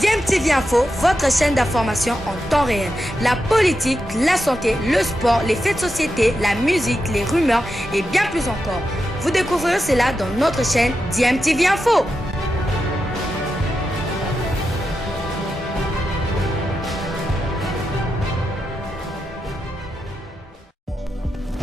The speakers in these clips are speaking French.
DMTV Info, votre chaîne d'information en temps réel. La politique, la santé, le sport, les faits de société, la musique, les rumeurs et bien plus encore. Vous découvrirez cela dans notre chaîne DMTV Info.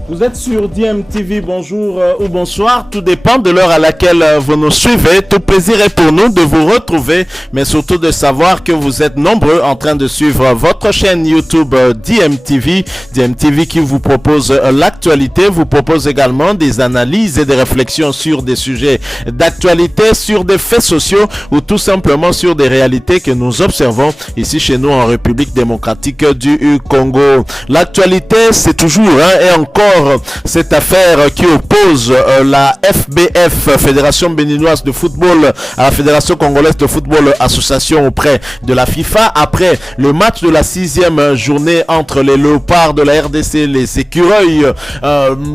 Vous êtes sur DMTV, bonjour ou bonsoir, tout dépend de l'heure à laquelle vous nous suivez. Tout plaisir est pour nous de vous retrouver, mais surtout de savoir que vous êtes nombreux en train de suivre votre chaîne YouTube DMTV. DMTV qui vous propose l'actualité, vous propose également des analyses et des réflexions sur des sujets d'actualité, sur des faits sociaux ou tout simplement sur des réalités que nous observons ici chez nous en République démocratique du Congo. L'actualité, c'est toujours et encore cette affaire qui oppose la FBF, Fédération béninoise de football, à la Fédération congolaise de football association auprès de la FIFA après le match de la 6e journée entre les léopards de la RDC et les écureuils.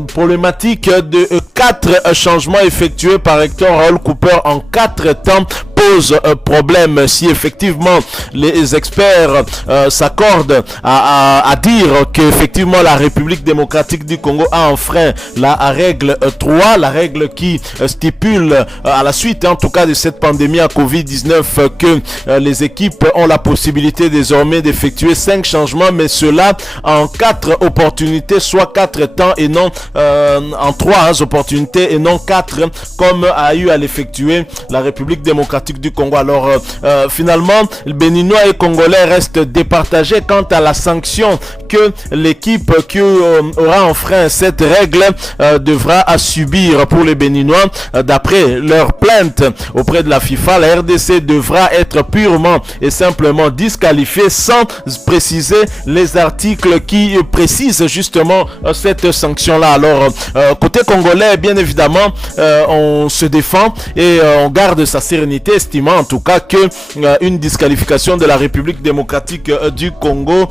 Problématique de 4 changements effectués par Hector Raoul Cooper en 4 temps pose problème. Si effectivement les experts s'accordent à dire qu'effectivement la République démocratique du Congo a enfreint la règle 3, la règle qui stipule à la suite en tout cas de cette pandémie à Covid-19 que les équipes ont la possibilité désormais d'effectuer 5 changements, mais cela en 4 opportunités, soit 4 temps et non en 3 opportunités et non 4 comme a eu à l'effectuer la République démocratique du Congo. Alors finalement, les Béninois et Congolais restent départagés quant à la sanction que l'équipe qui aura enfreint cette règle devra subir. Pour les Béninois, d'après leur plainte auprès de la FIFA, la RDC devra être purement et simplement disqualifiée sans préciser les articles qui précisent justement cette sanction-là. Alors, côté congolais, bien évidemment, on se défend et on garde sa sérénité, estimant en tout cas que une disqualification de la République démocratique du Congo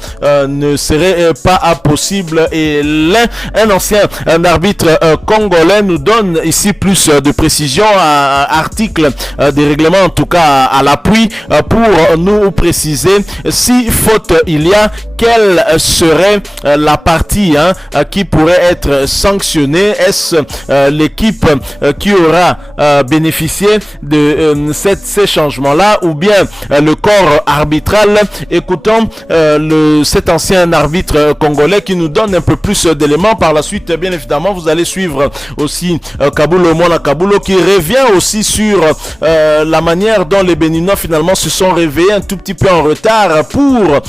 ne serait pas possible. Et un ancien arbitre congolais nous donne ici plus de précision, article des règlements en tout cas à l'appui pour nous préciser si faute il y a, quelle serait la partie qui pourrait être sanctionnée. Est-ce l'équipe qui aura bénéficié de ces changements-là ou bien le corps arbitral? Écoutons cet ancien arbitre congolais qui nous donne un peu plus d'éléments. Par la suite, bien évidemment, vous allez suivre aussi Kabulo Mwana Kabulo qui revient aussi sur la manière dont les Béninois finalement se sont réveillés un tout petit peu en retard pour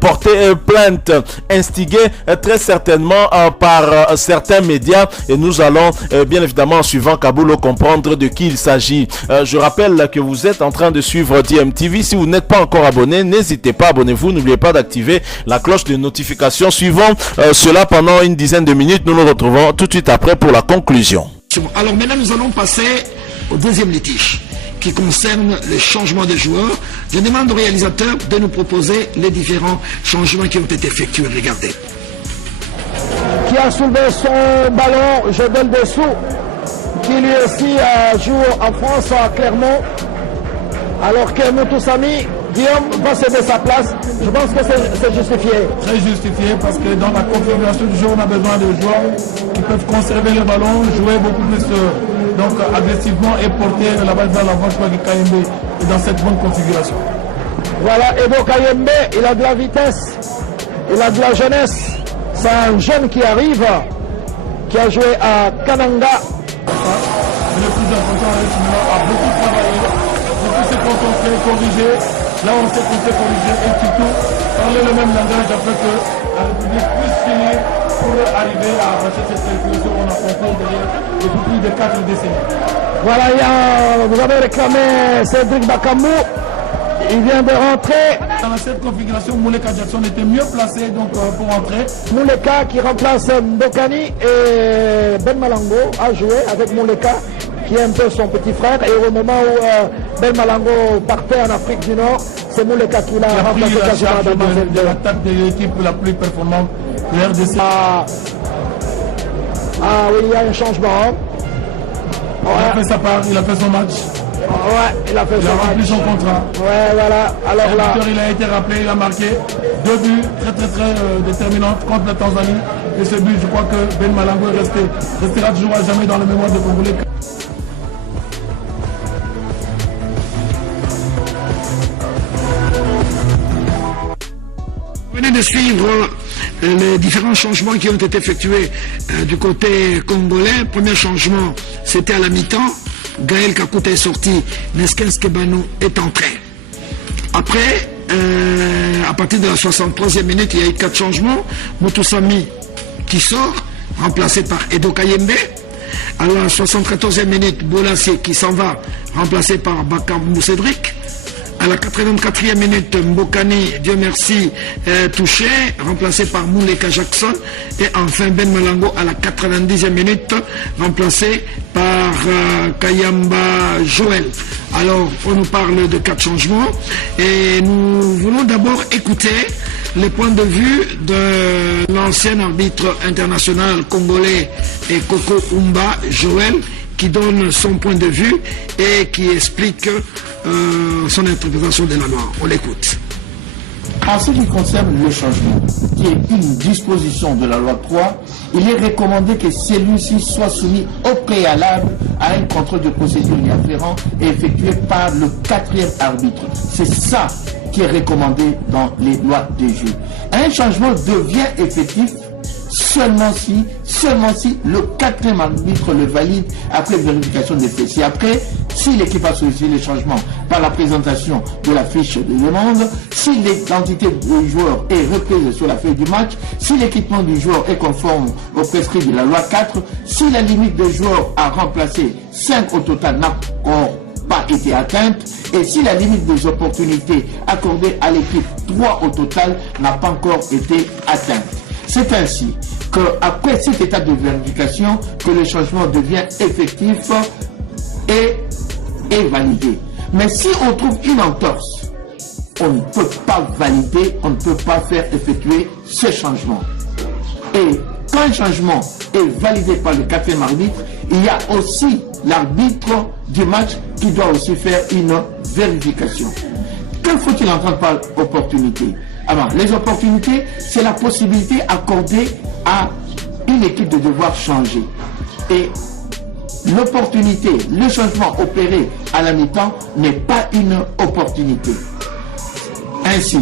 porter plainte instigée très certainement par certains médias, et nous allons bien évidemment en suivant Kabulo comprendre de qui il s'agit. Je rappelle que vous êtes en train de suivre DMTV. Si vous n'êtes pas encore abonné, n'hésitez pas, abonnez-vous, n'oubliez pas d'activer la cloche de notification. Suivons cela pendant une dizaine de minutes. Nous nous retrouvons tout de suite après pour la conclusion. Alors maintenant nous allons passer au deuxième litige qui concerne les changements de joueurs. Je demande au réalisateur de nous proposer les différents changements qui ont été effectués. Regardez. Qui a soulevé son ballon, Jodel Dessous, qui lui aussi joue en France à Clermont. Alors que Moutoussami, Guillaume va céder sa place. Je pense que c'est justifié. Très justifié parce que dans la configuration du jeu, on a besoin de joueurs qui peuvent conserver le ballon, jouer beaucoup plus donc agressivement et porter la balle vers l'avant. Je crois que KMB est dans cette bonne configuration. Voilà, Edo KMB, il a de la vitesse, il a de la jeunesse. C'est un jeune qui arrive, qui a joué à Kananga. Le plus important, a beaucoup travaillé, beaucoup s'est concentré, corrigé. Là, on sait qu'on s'est corrigé et surtout parler le même langage afin que la République puisse finir pour arriver à arracher cette sélection qu'on a compris derrière depuis plus de 4 décennies. Voilà, vous avez réclamé Cédric Bakambu. Il vient de rentrer. Dans cette configuration, Mouleka Jackson était mieux placé donc, pour entrer. Mouleka qui remplace Mbokani et Ben Malango a joué avec Mouleka qui est un peu son petit frère. Et au moment où Ben Malango partait en Afrique du Nord, c'est Mouleka qui l'a remplacé quasiment de l'attaque de l'équipe la plus performante de l'RDC. Oui, il y a un changement. Il a fait sa part, il a fait son match. Ouais, il a fait Il a rempli son contrat. Ouais, voilà. Alors là. Il a été rappelé, il a marqué 2 buts très déterminants contre la Tanzanie. Et ce but, je crois que Ben Malango restera toujours à jamais dans le mémoire des Congolais. Vous venez de suivre les différents changements qui ont été effectués du côté congolais. Premier changement, c'était à la mi-temps. Gaël Kakuta est sorti, Neskens Kebano est entré. Après, à partir de la 63e minute, il y a eu 4 changements. Moutoussami qui sort, remplacé par Edo Kayembe. À la 74e minute, Bolasie qui s'en va, remplacé par Bakambu Cédric. À la 84e minute, Mbokani, Dieu merci, touché, remplacé par Mouleka Jackson. Et enfin, Ben Malango à la 90e minute, remplacé par Kayamba Joël. Alors, on nous parle de 4 changements. Et nous voulons d'abord écouter les points de vue de l'ancien arbitre international congolais et Koko Umba Joël, qui donne son point de vue et qui explique son interprétation de la loi. On l'écoute. En ce qui concerne le changement, qui est une disposition de la loi 3, il est recommandé que celui-ci soit soumis au préalable à un contrôle de procédure y afférent et effectué par le 4e arbitre. C'est ça qui est recommandé dans les lois de jeu. Un changement devient effectif seulement si le 4e arbitre le valide après vérification des faits. Après, si l'équipe a sollicité le changement par la présentation de la fiche de demande, si l'identité du joueur est reprise sur la feuille du match, si l'équipement du joueur est conforme au prescrit de la loi 4, si la limite de joueurs à remplacer 5 au total n'a encore pas été atteinte, et si la limite des opportunités accordées à l'équipe 3 au total n'a pas encore été atteinte. C'est ainsi qu'après cet état de vérification que le changement devient effectif et est validé. Mais si on trouve une entorse, on ne peut pas valider, on ne peut pas faire effectuer ce changement. Et quand un changement est validé par le 4e arbitre, il y a aussi l'arbitre du match qui doit aussi faire une vérification. Que faut-il entendre par opportunité? Alors, les opportunités, c'est la possibilité accordée à une équipe de devoir changer. Et l'opportunité, le changement opéré à la mi-temps n'est pas une opportunité. Ainsi,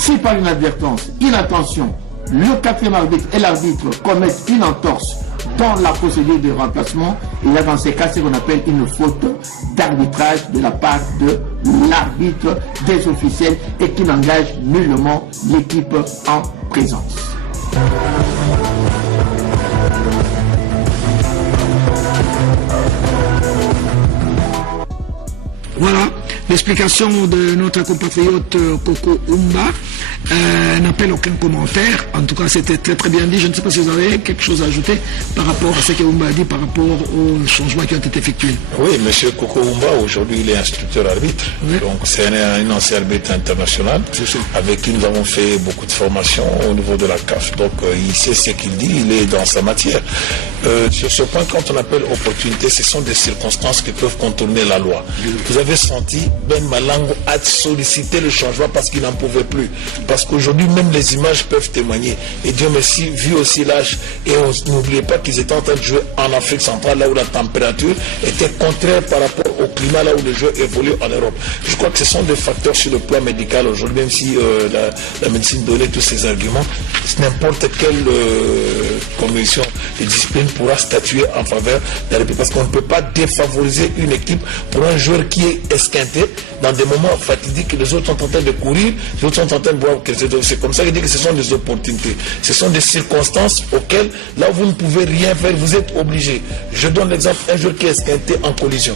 si par inadvertance, inattention, le 4e arbitre et l'arbitre commettent une entorse dans la procédure de remplacement, il y a dans ces cas ce qu'on appelle une faute d'arbitrage de la part de l'arbitre des officiels et qui n'engage nullement l'équipe en présence. Voilà l'explication de notre compatriote Koko Umba. N'appelle aucun commentaire. En tout cas, c'était très bien dit. Je ne sais pas si vous avez quelque chose à ajouter par rapport à ce que Umba a dit par rapport aux changements qui ont été effectués. Oui, M. Koko Umba, aujourd'hui, il est instructeur arbitre. Oui. Donc, c'est un ancien arbitre international avec qui nous avons fait beaucoup de formations au niveau de la CAF. Donc, il sait ce qu'il dit, il est dans sa matière. Sur ce point, quand on appelle opportunité, ce sont des circonstances qui peuvent contourner la loi. Vous avez senti Ben Malango a sollicité le changement parce qu'il n'en pouvait plus. Parce qu'aujourd'hui, même les images peuvent témoigner. Et Dieu merci, vu aussi l'âge, et n'oubliez pas qu'ils étaient en train de jouer en Afrique centrale, là où la température était contraire par rapport au climat, là où le jeu évolue en Europe. Je crois que ce sont des facteurs sur le plan médical aujourd'hui, même si la médecine donnait tous ces arguments. N'importe quelle commission de discipline pourra statuer en faveur de la République. Parce qu'on ne peut pas défavoriser une équipe pour un joueur qui est esquinté dans des moments fatidiques, les autres sont en train de courir, les autres sont en train de boire. C'est comme ça qu'il dit que ce sont des opportunités. Ce sont des circonstances auxquelles, là où vous ne pouvez rien faire, vous êtes obligé. Je donne l'exemple, un joueur qui est esquinté en collision.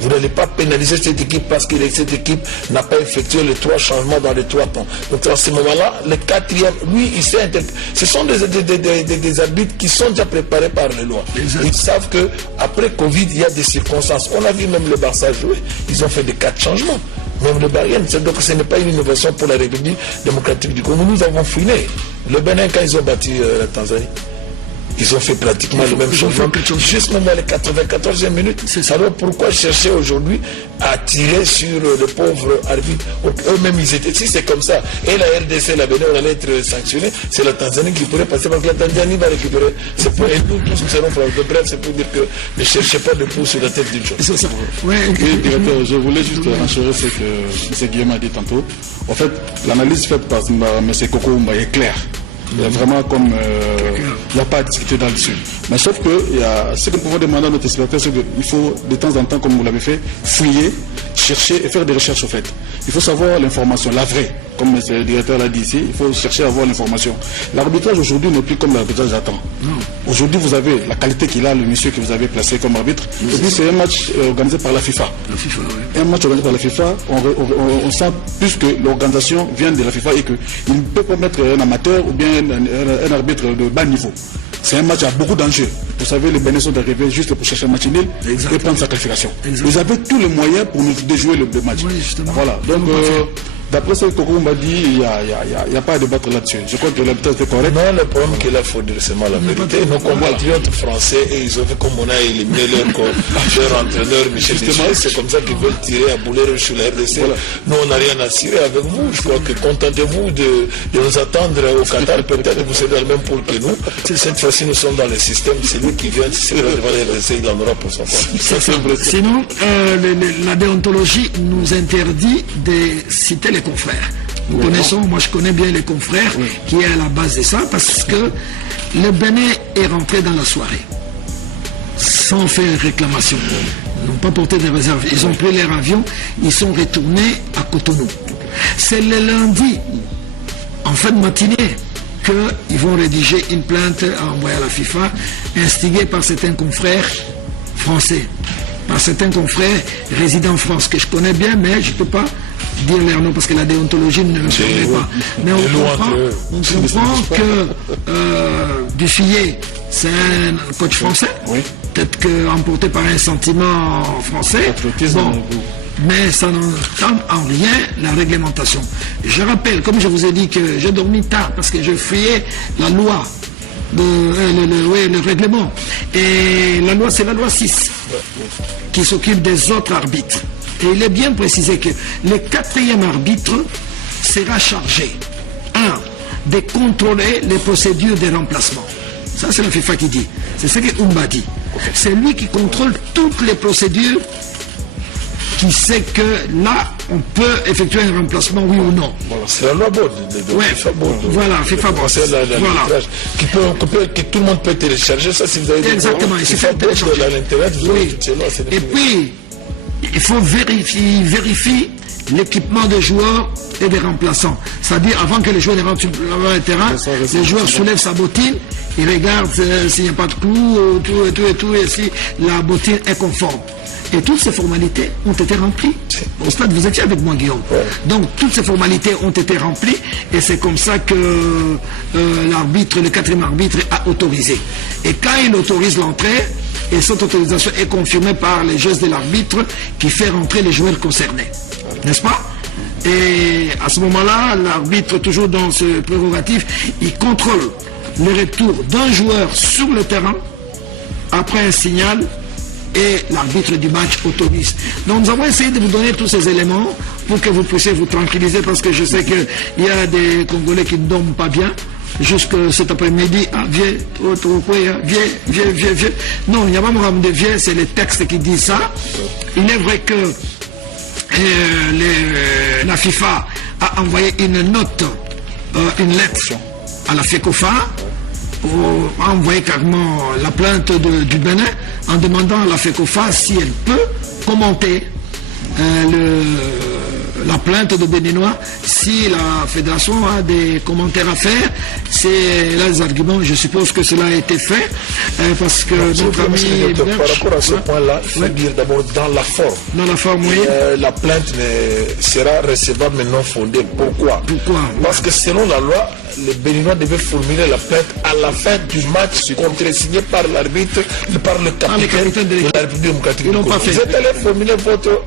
Vous n'allez pas pénaliser cette équipe parce que cette équipe n'a pas effectué les 3 changements dans les 3 temps. Donc à ce moment-là, le 4e, lui, il sait interpréter. Ce sont des arbitres qui sont déjà préparés par les lois. Ils savent qu'après Covid, il y a des circonstances. On a vu même le Barça jouer. Ils ont fait des 4 changements. Même le Bayern. Donc ce n'est pas une innovation pour la République démocratique du Congo. Nous avons fouiné. Le Bénin, quand ils ont battu la Tanzanie. ils ont fait pratiquement le même changement, juste même dans les 94e minutes. Alors pourquoi chercher aujourd'hui à tirer sur les pauvres arbitres? Eux-mêmes, ils étaient, si c'est comme ça, et la RDC, la Bénin, allait être sanctionnée, c'est la Tanzanie qui pourrait passer, parce que la Tanzanie va récupérer. C'est pour, et nous tous, nous serons frappés. Bref, c'est pour dire que ne cherchez pas de pouce sur la tête d'une chose. C'est ça. Oui, directeur, je voulais juste assurer ce que M. Guillaume a dit tantôt. En fait, l'analyse faite par M. Koko Oumba est claire. Il y a vraiment comme il n'y a pas à discuter là-dessus. Mais sauf que ce que nous pouvons demander à notre spectateur, c'est qu'il faut de temps en temps, comme vous l'avez fait, fouiller, chercher et faire des recherches au fait. Il faut savoir l'information, la vraie, comme le directeur l'a dit ici, il faut chercher à avoir l'information. L'arbitrage aujourd'hui n'est plus comme l'arbitrage d'antan. Aujourd'hui, vous avez la qualité qu'il a, le monsieur que vous avez placé comme arbitre. Et puis c'est un match organisé par la FIFA. Un match organisé par la FIFA, on sent plus que l'organisation vient de la FIFA et qu'il ne peut pas mettre un amateur ou bien un arbitre de bas niveau. C'est un match à beaucoup d'enjeux. Vous savez, les Bénins sont arrivés juste pour chercher un match nul et prendre sa qualification. Vous avez tous les moyens pour nous déjouer le match. Oui, voilà. Donc, d'après ce que Koko m'a dit, il n'y a pas à débattre là-dessus. Je crois que l'habitat est correct. Non, le problème qu'il a, il faut dire seulement la vérité. Nos compatriotes français, et ils ont fait comme on a éliminé leur entraîneur Michel Deschamps. C'est comme ça qu'ils veulent tirer à boulet sur la RDC. Voilà. Nous, on n'a rien à cirer avec vous. Je crois que contentez-vous de nous attendre au Qatar. Peut-être vous serez dans le même pool que nous. Cette fois-ci, nous sommes dans le système. C'est lui qui vient tirer devant la RDC. Il en aura pour son part. Sinon, la déontologie nous interdit de citer les confrères. Nous connaissons, moi je connais bien les confrères qui est à la base de ça, parce que le Bénin est rentré dans la soirée sans faire réclamation. Ils n'ont pas porté de réserve. Ils ont pris leur avion, ils sont retournés à Cotonou. C'est le lundi, en fin de matinée, qu'ils vont rédiger une plainte à envoyer à la FIFA, instigée par certains confrères français, par certains confrères résidant en France, que je connais bien, mais je ne peux pas dire leur nom parce que la déontologie ne me permet pas. Mais on comprend que Dufillet, c'est un coach français, peut-être emporté par un sentiment français. Bon, mais ça n'entame en rien la réglementation. Je rappelle, comme je vous ai dit, que j'ai dormi tard parce que je fuyais la loi, le règlement. Et la loi, c'est la loi 6 qui s'occupe des autres arbitres. Et il est bien précisé que le 4e arbitre sera chargé, de contrôler les procédures de remplacement. Ça, c'est la FIFA qui dit. C'est ce que Oumba dit. C'est lui qui contrôle toutes les procédures, qui sait que là, on peut effectuer un remplacement, oui ou non. Voilà, c'est la loi Board. FIFA Board. Voilà, FIFA Board. C'est l'arbitrage que tout le monde peut télécharger. Ça, si vous avez exactement, il suffit de télécharger. À l'intérieur, vous avez toutes ces lois. Et puis, il faut vérifier l'équipement des joueurs et des remplaçants. C'est-à-dire, avant que les joueurs ne rentrent sur le terrain, les joueurs soulèvent sa bottine, ils regardent s'il n'y a pas de clous, tout, et si la bottine est conforme. Et toutes ces formalités ont été remplies. Au stade, vous étiez avec moi, Guillaume. Donc, toutes ces formalités ont été remplies, et c'est comme ça que l'arbitre, le 4e arbitre, a autorisé. Et quand il autorise l'entrée, et cette autorisation est confirmée par les gestes de l'arbitre qui fait rentrer les joueurs concernés. N'est-ce pas? Et à ce moment-là, l'arbitre, toujours dans ce prérogatif, il contrôle le retour d'un joueur sur le terrain après un signal, et l'arbitre du match autorise. Donc nous avons essayé de vous donner tous ces éléments pour que vous puissiez vous tranquilliser, parce que je sais qu'il y a des Congolais qui ne dorment pas bien. Jusque cet après-midi, viens. Non, il n'y a pas de vieux, c'est les textes qui disent ça. Il est vrai que la FIFA a envoyé une note, une lettre à la FECOFA, a envoyé carrément la plainte du Bénin en demandant à la FECOFA si elle peut commenter la plainte de Béninois, si la fédération a des commentaires à faire. C'est là les arguments, je suppose que cela a été fait, parce que notre ami par rapport à ce point-là, il faut dire d'abord dans la forme. Dans la forme, oui. La plainte sera recevable mais non fondée. Pourquoi? Parce que selon la loi, les Béninois devaient formuler la plainte à la fin du match contresigné par l'arbitre, par le capitaine de la République démocratique du Congo. Vous êtes allé formuler votre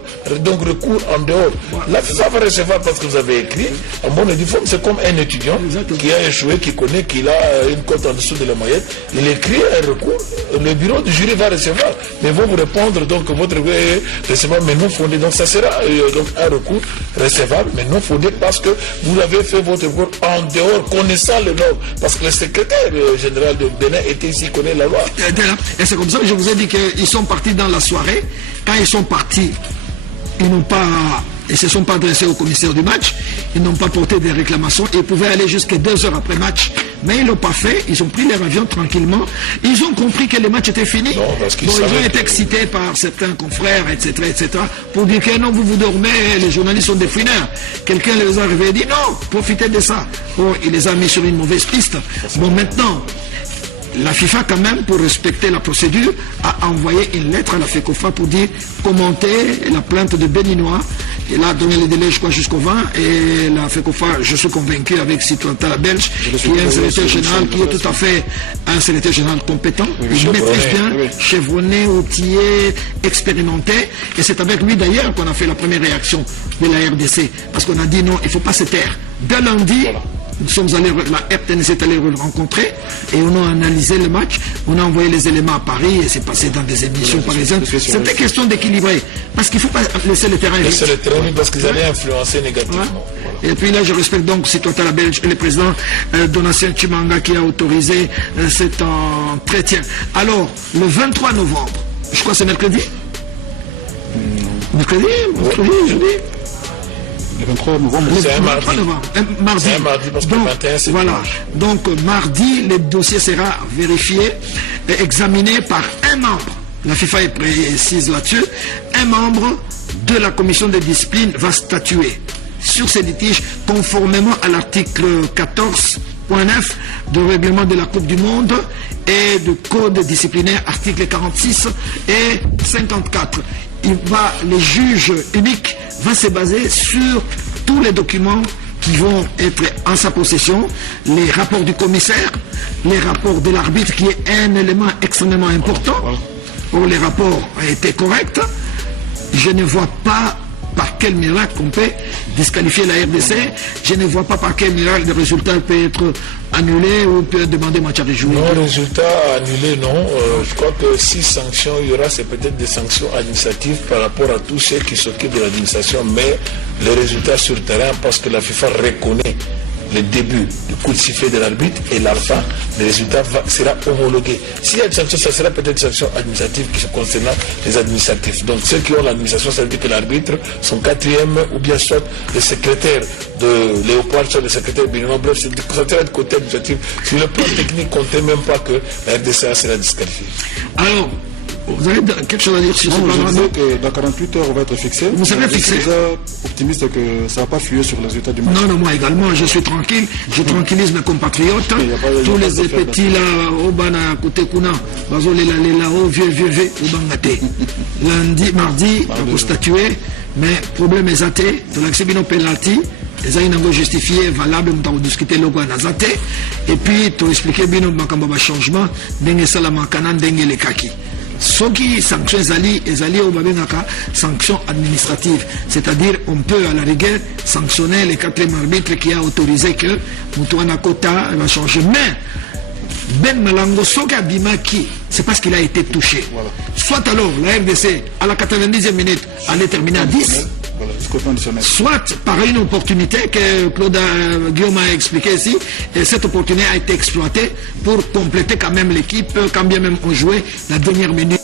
recours en dehors. La FIFA va recevoir parce que vous avez écrit en bonne et due forme. C'est comme un étudiant qui a échoué, qui connaît qu'il a une cote en dessous de la moyenne. Il écrit un recours. Le bureau du jury va recevoir. Mais vont vous répondre, donc votre recours est recevable mais non fondé. Donc ça sera donc un recours recevable mais non fondé parce que vous avez fait votre recours en dehors, connaissant le normes. Parce que le secrétaire général de Bénin était ici, connaît la loi. Et c'est comme ça que je vous ai dit qu'ils sont partis dans la soirée. Quand ils sont partis, ils n'ont pas... Ils ne se sont pas adressés au commissaire du match, ils n'ont pas porté des réclamations, ils pouvaient aller jusqu'à 2 heures après match, mais ils ne l'ont pas fait, ils ont pris leur avion tranquillement, ils ont compris que le match était fini. Non, parce qu'ils ils ont été excités par certains confrères, etc., pour dire que non, vous dormez, les journalistes sont des fouineurs. Quelqu'un les a réveillés et dit non, profitez de ça. Bon, il les a mis sur une mauvaise piste. Bon, maintenant... La FIFA, quand même, pour respecter la procédure, a envoyé une lettre à la FECOFA pour dire commenter la plainte de Béninois. Il a donné le délai, je crois, jusqu'au 20. Et la FECOFA, je suis convaincu avec Citoyen belge, qui est un secrétaire général, qui est tout à fait un secrétaire général compétent. Il maîtrise bien, chevronné, outillé, expérimenté. Et c'est avec lui, d'ailleurs, qu'on a fait la première réaction de la RDC. Parce qu'on a dit non, il ne faut pas se taire. Dès lundi... Nous sommes allés, la RTNC est allée le rencontrer et on a analysé le match, on a envoyé les éléments à Paris et c'est passé dans des émissions parisiennes. C'était question d'équilibrer parce qu'il ne faut pas laisser le terrain vide. Laisser le terrain vide parce qu'ils allaient influencer négativement. Et puis là, je respecte donc Citoyen la Belge et le président Donatien Chimanga qui a autorisé cet entretien. Alors, le 23 novembre, je crois que c'est mercredi. Mercredi, jeudi. Le 23 novembre, c'est un mardi. Mardi. C'est un mardi parce que le 21 c'est voilà. dimanche. Donc mardi, le dossier sera vérifié et examiné par un membre. La FIFA est précise là-dessus. Un membre de la commission de discipline va statuer sur ces litiges conformément à l'article 14.9 du règlement de la Coupe du Monde et du code disciplinaire, article 46 et 54. Le juge unique va se baser sur tous les documents qui vont être en sa possession, les rapports du commissaire, les rapports de l'arbitre qui est un élément extrêmement important. Or, les rapports ont été corrects. Je ne vois pas par quel miracle on peut disqualifier la RDC. Je ne vois pas par quel miracle le résultat peut être annulé ou peut demander match à rejouer. Non, résultat annulé, non. Je crois que si sanctions il y aura, c'est peut-être des sanctions administratives par rapport à tous ceux qui s'occupent de l'administration, mais les résultats sur le terrain, parce que la FIFA reconnaît le début du coup de sifflet de l'arbitre et la fin, le résultat sera homologué. S'il y a une sanction, ça sera peut-être une sanction administrative qui se concernant les administratifs. Donc ceux qui ont l'administration, ça veut dire que l'arbitre, son quatrième, ou bien soit le secrétaire de Léopold, soit le secrétaire Béninois, bref, ça sera du côté administratif. Sur le plan technique, comptez même pas que la RDCA sera disqualifiée. Alors, vous avez quelque chose à dire sur ce plan? Je disais que dans 48 heures, on va être fixé. Vous savez fixé. Je suis optimiste que ça ne va pas fuir sur les résultats du match. Non, moi également, je suis tranquille. Je tranquillise mes compatriotes. Tous les petits là, au bana, côté Kuna, bazolé là, au vieux, au bangate. Lundi, mardi, on va statuer. Mais problème est athée. De l'accès penalty. Les gens ont justifié, valable, nous avons discuté le droit d'Azate. Et puis, tu as expliqué bien le changement, dengue salamakana, dengue les kaki. Ce qui sanctions ezali au babengaka sanctions administratives, c'est-à-dire on peut à la rigueur sanctionner les 4e arbitre qui a autorisé que Moutouana Kota va changer. Mais Ben Malango Soka Bimaki, c'est parce qu'il a été touché. Voilà. Soit alors la RDC à la 90e minute allait terminer à 10. Soit par une opportunité que Claude Guillaume a expliqué ici, et cette opportunité a été exploitée pour compléter quand même l'équipe, quand bien même on jouait la dernière minute.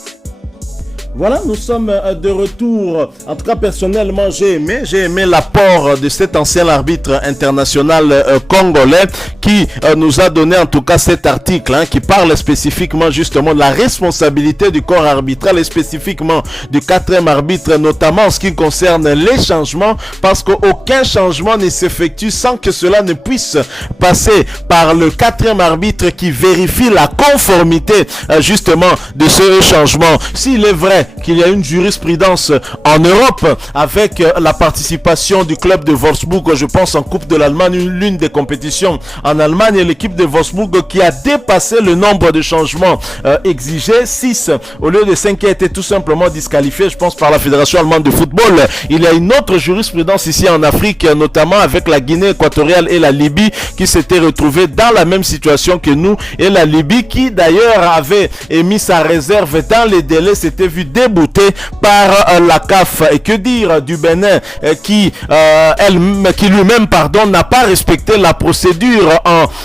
Voilà, nous sommes de retour. En tout cas, personnellement, j'ai aimé l'apport de cet ancien arbitre international congolais qui nous a donné en tout cas cet article qui parle spécifiquement justement de la responsabilité du corps arbitral et spécifiquement du 4e arbitre, notamment en ce qui concerne les changements, parce qu'aucun changement ne s'effectue sans que cela ne puisse passer par le 4e arbitre qui vérifie la conformité justement de ce changement. S'il est vrai qu'il y a une jurisprudence en Europe avec la participation du club de Wolfsburg, je pense en Coupe de l'Allemagne, l'une des compétitions en Allemagne, et l'équipe de Wolfsburg qui a dépassé le nombre de changements exigés, 6 au lieu de 5, qui a été tout simplement disqualifié, je pense, par la Fédération allemande de football. Il y a une autre jurisprudence ici en Afrique, notamment avec la Guinée équatoriale et la Libye, qui s'étaient retrouvés dans la même situation que nous, et la Libye qui d'ailleurs avait émis sa réserve dans les délais, s'était vu débouté par la CAF. Et que dire du Bénin qui lui-même n'a pas respecté la procédure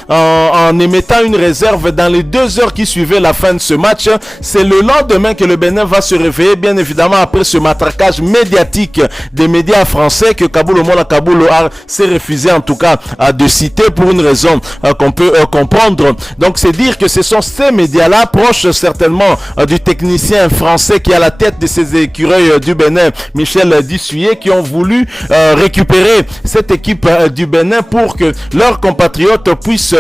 en émettant une réserve dans les 2 heures qui suivaient la fin de ce match. C'est le lendemain que le Bénin va se réveiller, bien évidemment après ce matraquage médiatique des médias français que Kaboul Kaboul s'est refusé en tout cas de citer pour une raison qu'on peut comprendre. Donc c'est dire que ce sont ces médias-là, proches certainement du technicien français qui est à la tête de ces écureuils du Bénin, Michel Dissouillet, qui ont voulu récupérer cette équipe du Bénin pour que leurs compatriotes puissent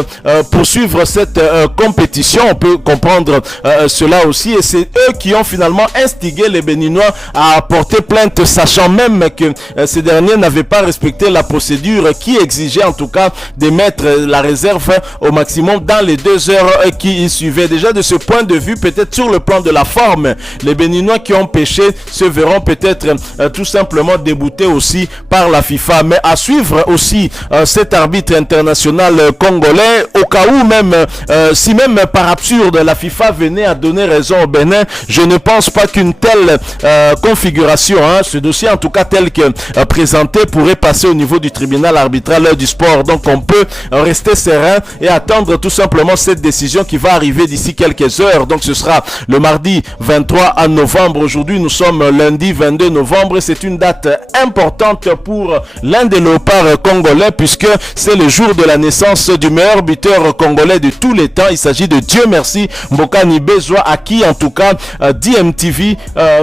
poursuivre cette compétition. On peut comprendre cela aussi, et c'est eux qui ont finalement instigé les Béninois à porter plainte, sachant même que ces derniers n'avaient pas respecté la procédure qui exigeait en tout cas de mettre la réserve au maximum dans les 2 heures qui y suivaient. Déjà de ce point de vue, peut-être sur le plan de la forme, les Béninois qui ont péché se verront peut-être tout simplement déboutés aussi par la FIFA. Mais à suivre aussi cet arbitre international congolais, au cas où même, si même par absurde la FIFA venait à donner raison au Bénin, je ne pense pas qu'une telle configuration, ce dossier en tout cas tel que présenté, pourrait passer au niveau du tribunal arbitral du sport. Donc on peut rester serein et attendre tout simplement cette décision qui va arriver d'ici quelques heures. Donc ce sera le mardi 23 novembre. Aujourd'hui nous sommes lundi 22 novembre et c'est une date importante pour l'un des léopards congolais, puisque c'est le jour de la naissance du meilleur buteur congolais de tous les temps. Il s'agit de Dieu merci Mbokani Bezwa, à qui en tout cas DMTV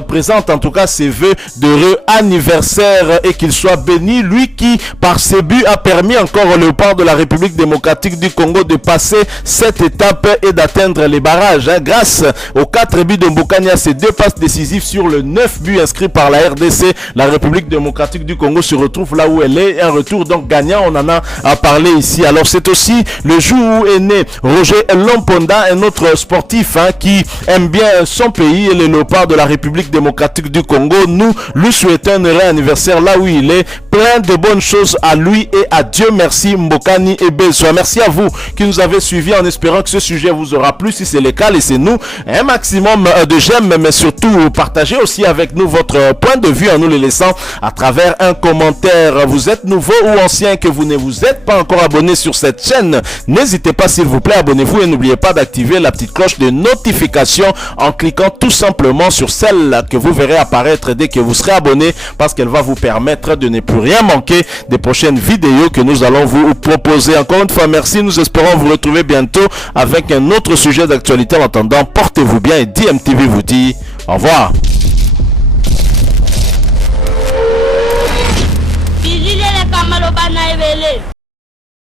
présente en tout cas ses vœux d'heureux anniversaire, et qu'il soit béni, lui qui par ses buts a permis encore au léopard de la République démocratique du Congo de passer cette étape et d'atteindre les barrages. Grâce aux 4 buts de Mbokani, à ses 2 passes décisives sur le 9 buts inscrits par la RDC, la République démocratique du Congo se retrouve là où elle est. Un retour donc gagnant, on en a parlé ici. Alors c'est aussi le jour où est né Roger Lomponda, un autre sportif qui aime bien son pays et les léopards de la République démocratique du Congo. Nous lui souhaitons un heureux anniversaire là où il est. Plein de bonnes choses à lui et à Dieu merci Mbokani et Bezwa. Merci à vous qui nous avez suivis, en espérant que ce sujet vous aura plu. Si c'est le cas, laissez-nous un maximum de j'aime, mais surtout partagez aussi avec nous votre point de vue en nous le laissant à travers un commentaire. Vous êtes nouveau ou ancien, que vous ne vous êtes pas encore abonné sur cette chaîne, n'hésitez pas s'il vous plaît, abonnez-vous et n'oubliez pas d'activer la petite cloche de notification en cliquant tout simplement sur celle que vous verrez apparaître dès que vous serez abonné, parce qu'elle va vous permettre de ne plus rien manquer des prochaines vidéos que nous allons vous proposer. Encore une fois, merci. Nous espérons vous retrouver bientôt avec un autre sujet d'actualité. En attendant, portez-vous bien et DMTV vous dit au revoir. Bilile le kamalo bana ebele.